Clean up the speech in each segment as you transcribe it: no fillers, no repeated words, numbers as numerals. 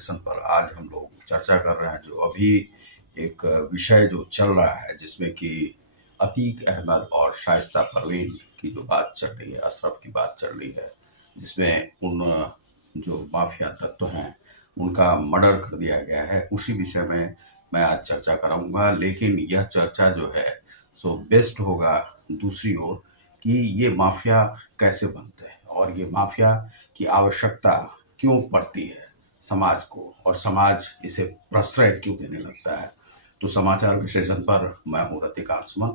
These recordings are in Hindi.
स्टेशन पर आज हम लोग चर्चा कर रहे हैं जो अभी एक विषय जो चल रहा है जिसमें कि अतीक अहमद और शाइस्ता परवीन की जो बात चल रही है, अशरफ की बात चल रही है, जिसमें उन जो माफिया तत्व हैं उनका मर्डर कर दिया गया है, उसी विषय में मैं आज चर्चा कराऊंगा। लेकिन यह चर्चा जो है सो बेस्ट होगा दूसरी ओर कि ये माफिया कैसे बनते हैं और ये माफिया की आवश्यकता क्यों पड़ती है समाज को, और समाज इसे प्रश्रय क्यों देने लगता है। तो समाचार विश्लेषण पर मैं हूँ रतिक आसमान।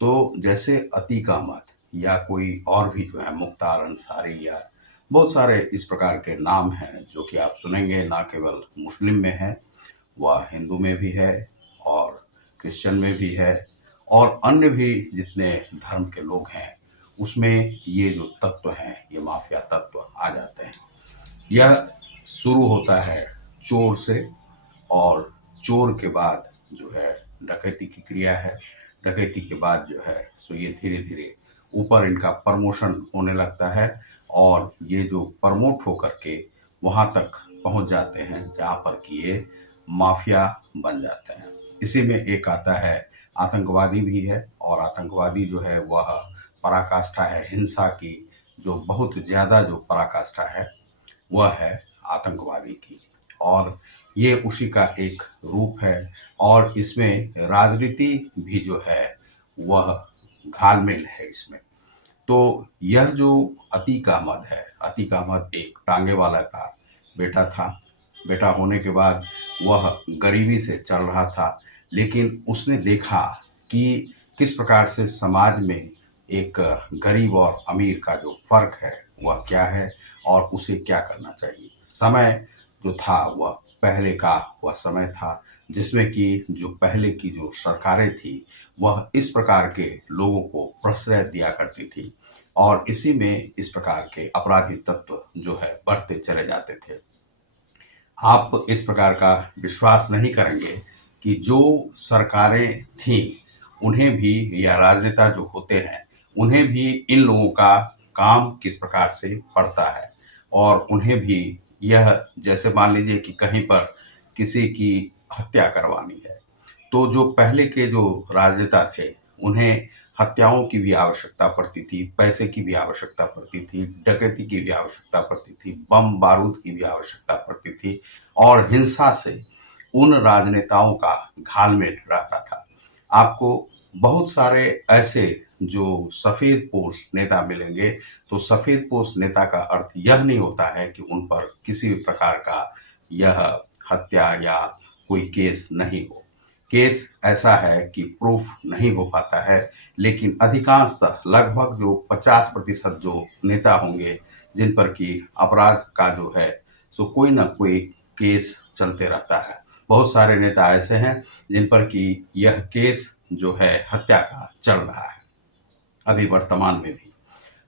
तो जैसे अतीक अहमद या कोई और भी जो है मुख्तार अंसारी या बहुत सारे इस प्रकार के नाम हैं जो कि आप सुनेंगे, ना केवल मुस्लिम में है, वह हिंदू में भी है और क्रिश्चियन में भी है और अन्य भी जितने धर्म के लोग हैं उसमें ये जो तत्व हैं, ये माफिया तत्व आ जाते हैं। यह शुरू होता है चोर से और चोर के बाद जो है डकैती की क्रिया है, डकैती के बाद जो है सो ये धीरे धीरे ऊपर इनका प्रमोशन होने लगता है और ये जो प्रमोट होकर के वहां तक पहुंच जाते हैं जहां पर कि ये माफिया बन जाते हैं। इसी में एक आता है आतंकवादी भी है, और आतंकवादी जो है वह पराकाष्ठा है हिंसा की, जो बहुत ज्यादा जो पराकाष्ठा है वह है आतंकवादी की, और ये उसी का एक रूप है। और इसमें राजनीति भी जो है वह घालमेल है इसमें। तो यह जो अतीक अहमद है, अतीक अहमद एक टांगे वाला का बेटा था। बेटा होने के बाद वह गरीबी से चल रहा था, लेकिन उसने देखा कि किस प्रकार से समाज में एक गरीब और अमीर का जो फर्क है वह क्या है और उसे क्या करना चाहिए। समय जो था वह पहले का वह समय था जिसमें कि जो पहले की जो सरकारें थी वह इस प्रकार के लोगों को प्रश्रय दिया करती थी और इसी में इस प्रकार के अपराधी तत्व जो है बढ़ते चले जाते थे। आप इस प्रकार का विश्वास नहीं करेंगे कि जो सरकारें थीं उन्हें भी, या राजनेता जो होते हैं उन्हें भी इन लोगों का काम किस प्रकार से पड़ता है, और उन्हें भी यह, जैसे मान लीजिए कि कहीं पर किसी की हत्या करवानी है तो जो पहले के जो राजनेता थे उन्हें हत्याओं की भी आवश्यकता पड़ती थी, पैसे की भी आवश्यकता पड़ती थी, डकैती की भी आवश्यकता पड़ती थी, बम बारूद की भी आवश्यकता पड़ती थी, और हिंसा से उन राजनेताओं का घालमेल रहता था। आपको बहुत सारे ऐसे जो सफेद पोश नेता मिलेंगे, तो सफेद पोश नेता का अर्थ यह नहीं होता है कि उन पर किसी भी प्रकार का यह हत्या या कोई केस नहीं हो। केस ऐसा है कि प्रूफ नहीं हो पाता है, लेकिन अधिकांशतः लगभग जो 50% जो नेता होंगे जिन पर कि अपराध का जो है सो कोई ना कोई केस चलते रहता है। बहुत सारे नेता ऐसे हैं जिन पर कि यह केस जो है हत्या का चल रहा है अभी वर्तमान में भी।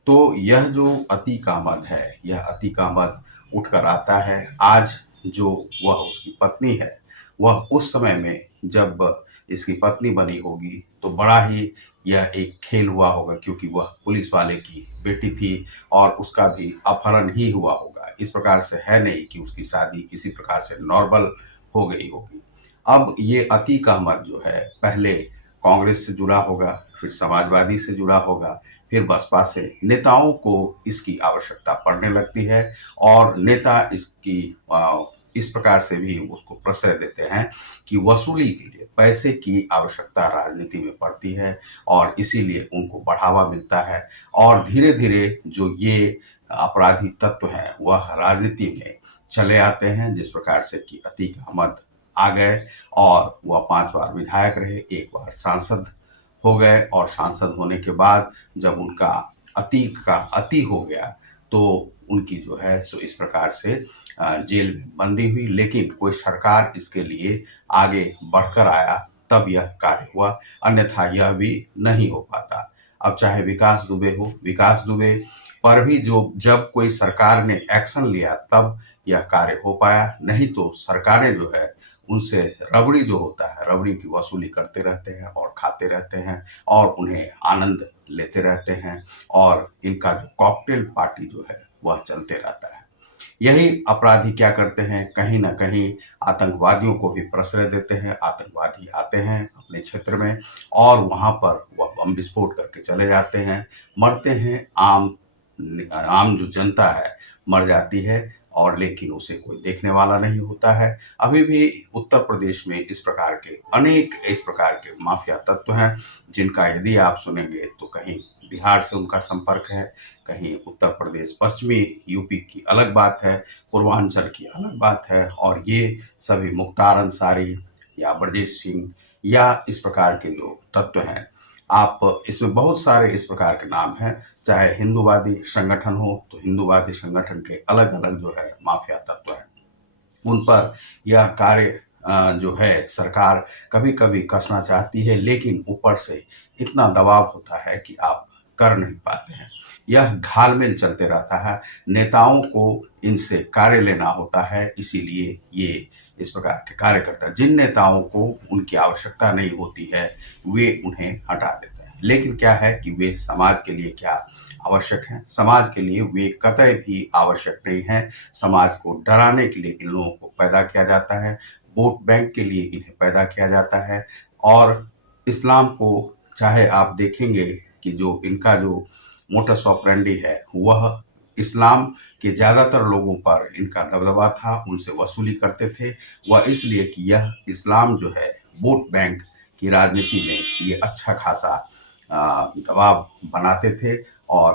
तो यह जो अतीक अहमद है, यह अतीक अहमद उठकर आता है। आज जो वह उसकी पत्नी है वह उस समय में जब इसकी पत्नी बनी होगी तो बड़ा ही यह एक खेल हुआ होगा, क्योंकि वह पुलिस वाले की बेटी थी और उसका भी अपहरण ही हुआ होगा। इस प्रकार से है नहीं कि उसकी शादी इसी प्रकार से नॉर्मल हो गई होगी। अब ये अतीक अहमद जो है पहले कांग्रेस से जुड़ा होगा, फिर समाजवादी से जुड़ा होगा, फिर बसपा से। नेताओं को इसकी आवश्यकता पड़ने लगती है और नेता इसकी इस प्रकार से भी उसको प्रश्रय देते हैं कि वसूली के लिए पैसे की आवश्यकता राजनीति में पड़ती है और इसीलिए उनको बढ़ावा मिलता है। और धीरे धीरे जो ये अपराधी तत्व हैं वह राजनीति में चले आते हैं, जिस प्रकार से कि अतीक अहमद आ गए और वह 5 बार विधायक रहे, 1 बार सांसद हो गए, और सांसद होने के बाद जब उनका अतीक का अति हो गया तो उनकी जो है सो इस प्रकार से जेल में बंदी हुई। लेकिन कोई सरकार इसके लिए आगे बढ़कर आया तब यह कार्य हुआ, अन्यथा यह भी नहीं हो पाता। अब चाहे विकास दुबे हो, विकास दुबे पर भी जो जब कोई सरकार ने एक्शन लिया तब यह कार्य हो पाया, नहीं तो सरकारें जो है उनसे रबड़ी जो होता है, रबड़ी की वसूली करते रहते हैं और खाते रहते हैं और उन्हें आनंद लेते रहते हैं, और इनका जो कॉकटेल पार्टी जो है वह चलते रहता है। यही अपराधी क्या करते हैं, कहीं न कहीं आतंकवादियों को भी प्रश्रय देते हैं। आतंकवादी आते हैं अपने क्षेत्र में और वहाँ पर वह बम विस्फोट करके चले जाते हैं, मरते हैं। आम जो जनता है मर जाती है और लेकिन उसे कोई देखने वाला नहीं होता है। अभी भी उत्तर प्रदेश में इस प्रकार के अनेक इस प्रकार के माफिया तत्व हैं, जिनका यदि आप सुनेंगे तो कहीं बिहार से उनका संपर्क है, कहीं उत्तर प्रदेश पश्चिमी यूपी की अलग बात है, पूर्वांचल की अलग बात है और ये सभी मुख्तार अंसारी या ब्रजेश सिंह या इस प्रकार के जो तत्व हैं, आप इसमें बहुत सारे इस प्रकार के नाम हैं। चाहे हिंदूवादी संगठन हो तो हिंदूवादी संगठन के अलग-अलग जो है माफिया तत्व हैं। उन पर यह कार्य जो है सरकार कभी-कभी कसना चाहती है, लेकिन ऊपर से इतना दबाव होता है कि आप कर नहीं पाते हैं। यह घाल-मेल चलते रहता है, नेताओं को इनसे कार्य लेना होता है, इसीलिए ये इस प्रकार के कार्य करता है। जिन नेताओं को उनकी आवश्यकता नहीं होती है, वे उन्हें हटा देते हैं। लेकिन क्या है कि वे समाज के लिए क्या आवश्यक हैं? समाज के लिए वे कतई भी आवश्यक नहीं हैं। समाज को डराने के लिए इन लोगों को पैदा किया जाता है, वोट बैंक के लिए इन्हें पैदा किया जाता है और इस्लाम को चाहे आप देखेंगे कि जो इनका जो मोटस ऑपरेंडी है, वह इस्लाम के ज़्यादातर लोगों पर इनका दबदबा था, उनसे वसूली करते थे। वह इसलिए कि यह इस्लाम जो है वोट बैंक की राजनीति में ये अच्छा खासा दबाव बनाते थे और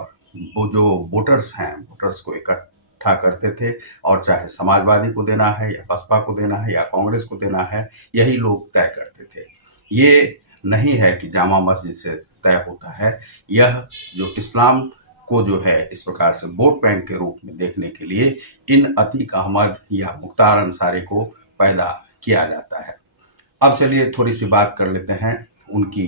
वो जो वोटर्स हैं, वोटर्स को इकट्ठा करते थे और चाहे समाजवादी को देना है या बसपा को देना है या कांग्रेस को देना है, यही लोग तय करते थे। ये नहीं है कि जामा मस्जिद से तय होता है, यह जो इस्लाम को जो है इस प्रकार से वोट बैंक के रूप में देखने के लिए इन अतीक अहमद या मुख्तार अंसारी को पैदा किया जाता है। अब चलिए थोड़ी-सी बात कर लेते हैं उनकी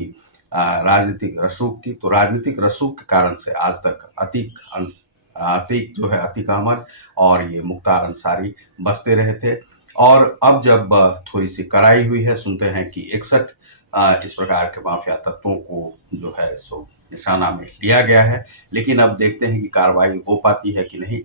राजनीतिक रसूख की। तो राजनीतिक रसूख के कारण से आज तक अतीक जो है अतीक अहमद और ये मुख्तार अंसारी बचते रहे थे और अब जब थोड़ी-सी कड़ाई हुई है, सुनते हैं कि 61 इस प्रकार के माफिया तत्वों को जो है सो निशाना में लिया गया है। लेकिन अब देखते हैं कि कार्रवाई हो पाती है कि नहीं।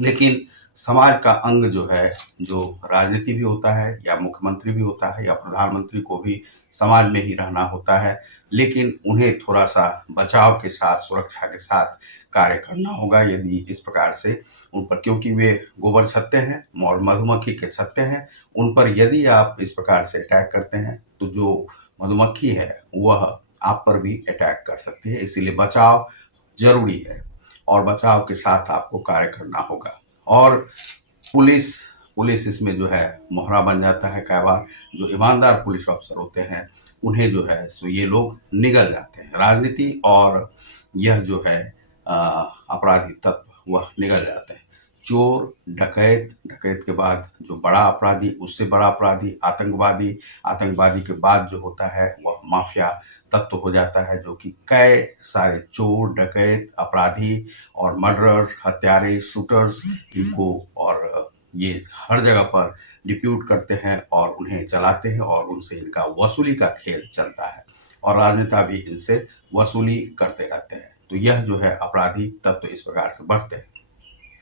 लेकिन समाज का अंग जो है, जो राजनीति भी होता है या मुख्यमंत्री भी होता है या प्रधानमंत्री को भी समाज में ही रहना होता है, लेकिन उन्हें थोड़ा-सा बचाव के साथ, सुरक्षा के साथ कार्य करना होगा। यदि इस प्रकार से उन पर, क्योंकि वे गोबर छत्ते हैं और मधुमक्खी के छत्ते हैं, उन पर यदि आप इस प्रकार से अटैक करते हैं, तो जो मधुमक्खी है, वह आप पर भी अटैक कर सकती है। इसीलिए बचाव ज़रूरी है और बचाव के साथ आपको कार्य करना होगा। और पुलिस पुलिस इसमें जो है मोहरा बन जाता है कई बार। जो ईमानदार पुलिस अफ़सर होते हैं, उन्हें जो है सो ये लोग निगल जाते हैं। राजनीति और यह जो है अपराधी तत्व वह निगल जाते हैं। चोर, डकैत, डकैत के बाद जो बड़ा अपराधी, उससे बड़ा अपराधी आतंकवादी, आतंकवादी के बाद जो होता है वह माफिया तत्व हो जाता है, जो कि कई सारे चोर, डकैत, अपराधी और मर्डरर, हत्यारे, शूटर्स इनको और ये हर जगह पर डिप्यूट करते हैं और उन्हें चलाते हैं और उनसे इनका वसूली का खेल चलता है और राजनेता भी इनसे वसूली करते रहते हैं। तो यह जो है अपराधी तत्व इस प्रकार से बढ़ते हैं।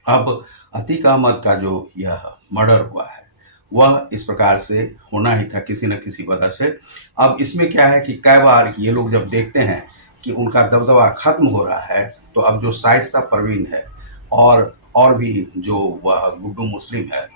अब अतीक अहमद का जो यह मर्डर हुआ है, वह इस प्रकार से होना ही था किसी न किसी वजह से। अब इसमें क्या है कि कई बार ये लोग जब देखते हैं कि उनका दबदबा खत्म हो रहा है, तो अब जो शाइस्ता परवीन है और भी जो वह गुड्डू मुस्लिम है,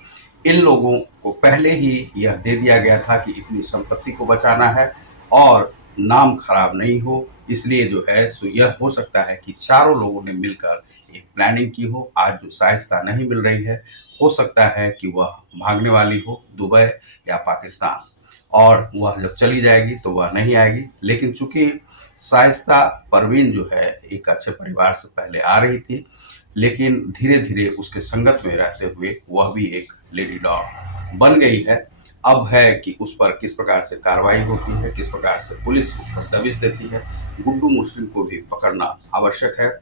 इन लोगों को पहले ही यह दे दिया गया था कि इतनी संपत्ति को बचाना है और नाम खराब नहीं हो। इसलिए जो है सो यह हो सकता है कि चारों लोगों ने मिलकर एक प्लानिंग की हो। आज जो शाइस्ता नहीं मिल रही है, हो सकता है कि वह भागने वाली हो दुबई या पाकिस्तान और वह जब चली जाएगी तो वह नहीं आएगी। लेकिन चूंकि शाइस्ता परवीन जो है एक अच्छे परिवार से पहले आ रही थी, लेकिन धीरे-धीरे उसके संगत में रहते हुए वह भी एक लेडी डॉन बन गई है। अब है कि उस पर किस प्रकार से कार्रवाई होती है, किस प्रकार से पुलिस उस पर दबिश देती है। गुड्डू मुस्लिम को भी पकड़ना आवश्यक है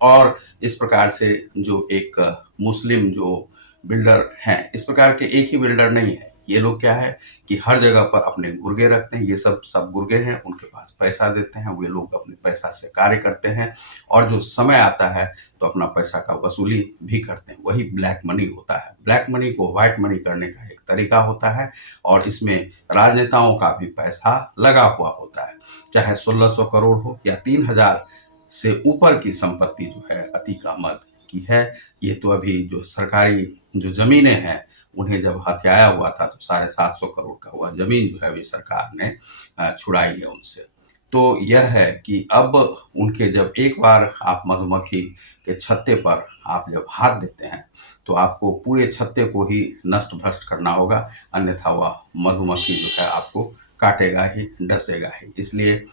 और इस प्रकार से जो एक मुस्लिम जो बिल्डर हैं, इस प्रकार के एक ही बिल्डर नहीं है, ये लोग क्या है कि हर जगह पर अपने गुर्गे रखते हैं, ये सब गुर्गे हैं, उनके पास पैसा देते हैं, वे लोग अपने पैसा से कार्य करते हैं और जो समय आता है तो अपना पैसा का वसूली भी करते हैं, वही ब्लैक मनी होता है। ब्लैक मनी को व्हाइट मनी करने का एक तरीका होता है और इसमें राजनेताओं का भी पैसा लगा हुआ होता है, चाहे 1600 करोड़ हो या 3000 से ऊपर की संपत्ति जो है अतीक अहमद की है। ये तो अभी जो सरकारी जो ज़मीनें हैं, उन्हें जब हथियाया हुआ था तो 750 करोड़ का वह ज़मीन जो है अभी सरकार ने छुड़ाई है उनसे। तो यह है कि अब उनके जब एक बार आप मधुमक्खी के छत्ते पर आप जब हाथ देते हैं, तो आपको पूरे छत्ते को ही नष्ट-भ्रष्ट करना होगा, अन्यथा वह मधुमक्खी जो है आपको काटेगा ही, डसेगा ही। इसलिए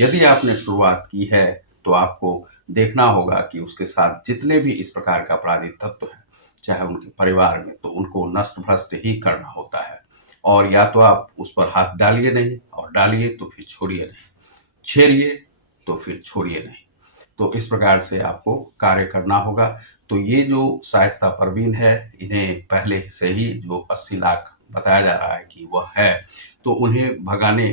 यदि आपने शुरुआत की है, तो आपको देखना होगा कि उसके साथ जितने भी इस प्रकार का आपराधिक तत्व हैं, चाहे उनके परिवार में, तो उनको नष्ट-भ्रष्ट ही करना होता है। और या तो आप उस पर हाथ डालिए नहीं और डालिए तो फिर छोड़िए नहीं, छेड़िए तो फिर छोड़िए नहीं। तो इस प्रकार से आपको कार्य करना होगा। तो ये जो शाइस्ता परवीन है, इन्हें पहले से ही जो 80 लाख बताया जा रहा है कि वह है, तो उन्हें भगाने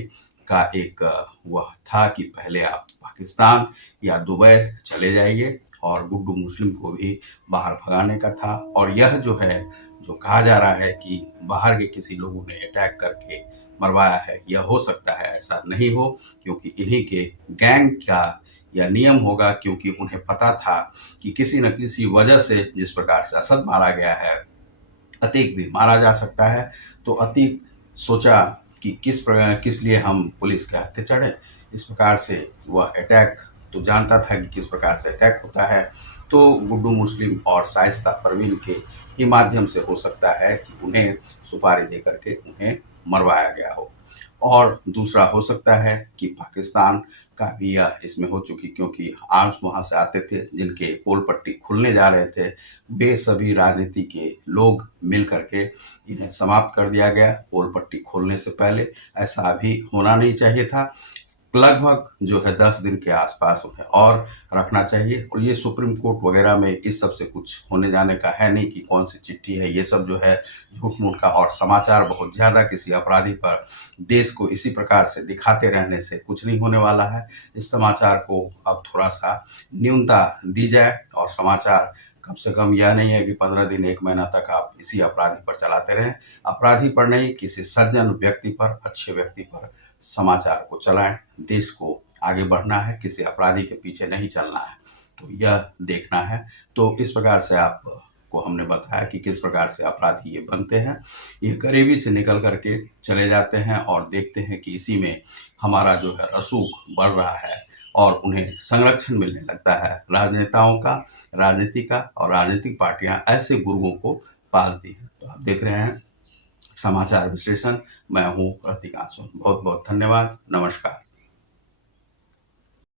का एक वह था कि पहले आप पाकिस्तान या दुबई चले जाइए और गुड्डू मुस्लिम को भी बाहर भगाने का था। और यह जो है, जो कहा जा रहा है कि बाहर के किसी लोगों ने अटैक करके मरवाया है, यह हो सकता है ऐसा नहीं हो, क्योंकि इन्हीं के गैंग का यह नियम होगा, क्योंकि उन्हें पता था कि किसी न किसी वजह से जिस प्रकार से असद मारा गया है, अतीक भी मारा जा सकता है। तो अतीक सोचा कि किस लिए हम पुलिस के हत्थे चढ़े। इस प्रकार से वह अटैक तो जानता था कि किस प्रकार से अटैक होता है। तो गुड्डू मुस्लिम और शाइस्ता परवीन के ही माध्यम से हो सकता है कि उन्हें सुपारी दे करके उन्हें मरवाया गया हो। और दूसरा हो सकता है कि पाकिस्तान का भी यह इसमें हो चुकी, क्योंकि आर्म्स वहाँ से आते थे, जिनके पोल पट्टी खुलने जा रहे थे, वे सभी राजनीति के लोग मिल करके इन्हें समाप्त कर दिया गया पोल पट्टी खोलने से पहले। ऐसा अभी होना नहीं चाहिए था। लगभग जो है 10 दिन के आसपास उन्हें और रखना चाहिए। और ये सुप्रीम कोर्ट वगैरह में इस सब से कुछ होने जाने का है नहीं कि कौन सी चिट्ठी है, ये सब जो है झूठ-मूठ का और समाचार बहुत ज़्यादा किसी अपराधी पर देश को इसी प्रकार से दिखाते रहने से कुछ नहीं होने वाला है। इस समाचार को अब थोड़ा-सा न्यूनता दी जाए और समाचार कम से कम यह नहीं है कि 15 दिन 1 महीना तक आप इसी अपराधी पर चलाते रहें। अपराधी पर नहीं, किसी सज्जन व्यक्ति पर, अच्छे व्यक्ति पर समाचार को चलाएं। देश को आगे बढ़ना है, किसी अपराधी के पीछे नहीं चलना है, तो यह देखना है। तो इस प्रकार से आपको हमने बताया कि किस प्रकार से अपराधी ये बनते हैं। ये गरीबी से निकल करके चले जाते हैं और देखते हैं कि इसी में हमारा जो है रसूख बढ़ रहा है और उन्हें संरक्षण मिलने लगता है राजनेताओं का, राजनीति का। और राजनीतिक पार्टियां ऐसे गुर्गों को पालती हैं। तो आप देख रहे हैं समाचार विश्लेषण। मैं हूँ प्रतीक आसुन। बहुत बहुत धन्यवाद। नमस्कार।